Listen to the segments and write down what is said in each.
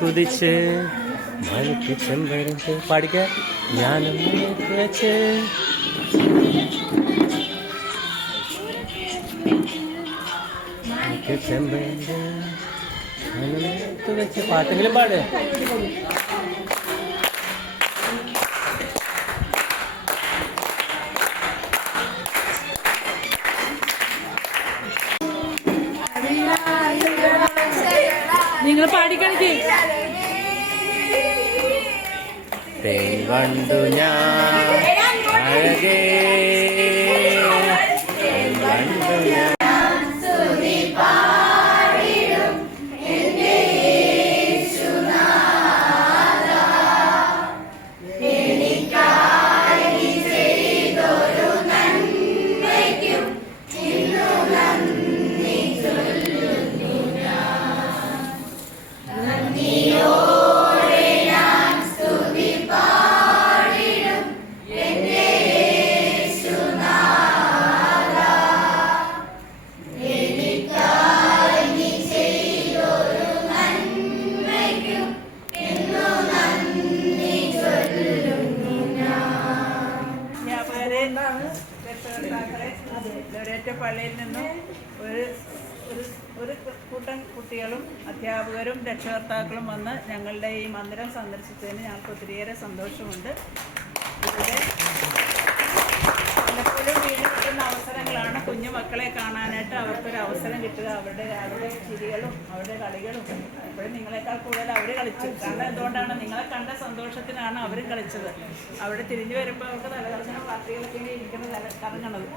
കുതിച്ച് മണിക്ക് ചെമ്പരത്ത് പാടിക്ക ഞാനും വെച്ച് ചെമ്പരത്ത് വെച്ച് പാട്ടെങ്കിലും പാട്. നിങ്ങൾ പാടിക്കളിക്ക്. തേൻ കണ്ടു ഞാൻ അഴകേ കണ്ടു ഞാൻ പള്ളിയിൽ നിന്നും ഒരു കൂട്ടം കുട്ടികളും അധ്യാപകരും രക്ഷകർത്താക്കളും വന്ന് ഞങ്ങളുടെ ഈ മന്ദിരം സന്ദർശിച്ചതിന് ഞങ്ങൾക്ക് ഒത്തിരിയേറെ സന്തോഷമുണ്ട്. ഇവിടെ പലപ്പോഴും വീട് കിട്ടുന്ന അവസരങ്ങളാണ് കുഞ്ഞു മക്കളെ കാണാനായിട്ട് അവർക്കൊരു അവസരം കിട്ടുക. അവരുടെ ചിരികളും അവരുടെ കളികളും എപ്പോഴും നിങ്ങളെക്കാൾ കൂടുതൽ അവർ കളിച്ചു. കാരണം എന്തുകൊണ്ടാണ്? നിങ്ങളെ കണ്ട സന്തോഷത്തിനാണ് അവരും കളിച്ചത്. അവിടെ തിരിഞ്ഞു വരുമ്പോൾ അവർക്ക് തലകറങ്ങുന്ന പാർട്ടികളൊക്കെ ഇരിക്കുന്നത് കറങ്ങണത്.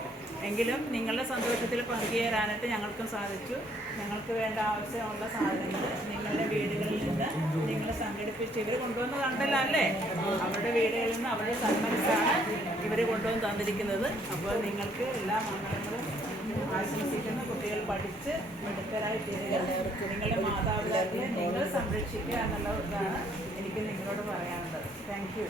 എങ്കിലും നിങ്ങളുടെ സന്തോഷത്തിൽ പങ്കുചേരാനായിട്ട് ഞങ്ങൾക്കും സാധിച്ചു. ഞങ്ങൾക്ക് വേണ്ട ആവശ്യമുള്ള സാധനങ്ങൾ നിങ്ങളുടെ വീടുകളിൽ നിന്ന് നിങ്ങൾ സംഘടിപ്പിച്ച് ഇവർ കൊണ്ടുവന്ന് കണ്ടല്ലോ അല്ലേ? അവരുടെ വീടുകളിൽ നിന്ന് അവരുടെ സന്മനസ്സാണ് ഇവർ കൊണ്ടുവന്ന് തന്നിരിക്കുന്നത്. അപ്പോൾ നിങ്ങൾക്ക് എല്ലാ മംഗളങ്ങളും ആശംസിക്കുന്ന കുട്ടികൾ പഠിച്ച് മിടുക്കരായി തീരുക. നിങ്ങളുടെ മാതാപിതാക്കളെ നിങ്ങൾ സംരക്ഷിക്കുക എന്നുള്ള ഇതാണ് എനിക്ക് നിങ്ങളോട് പറയാനുള്ളത്. Thank you.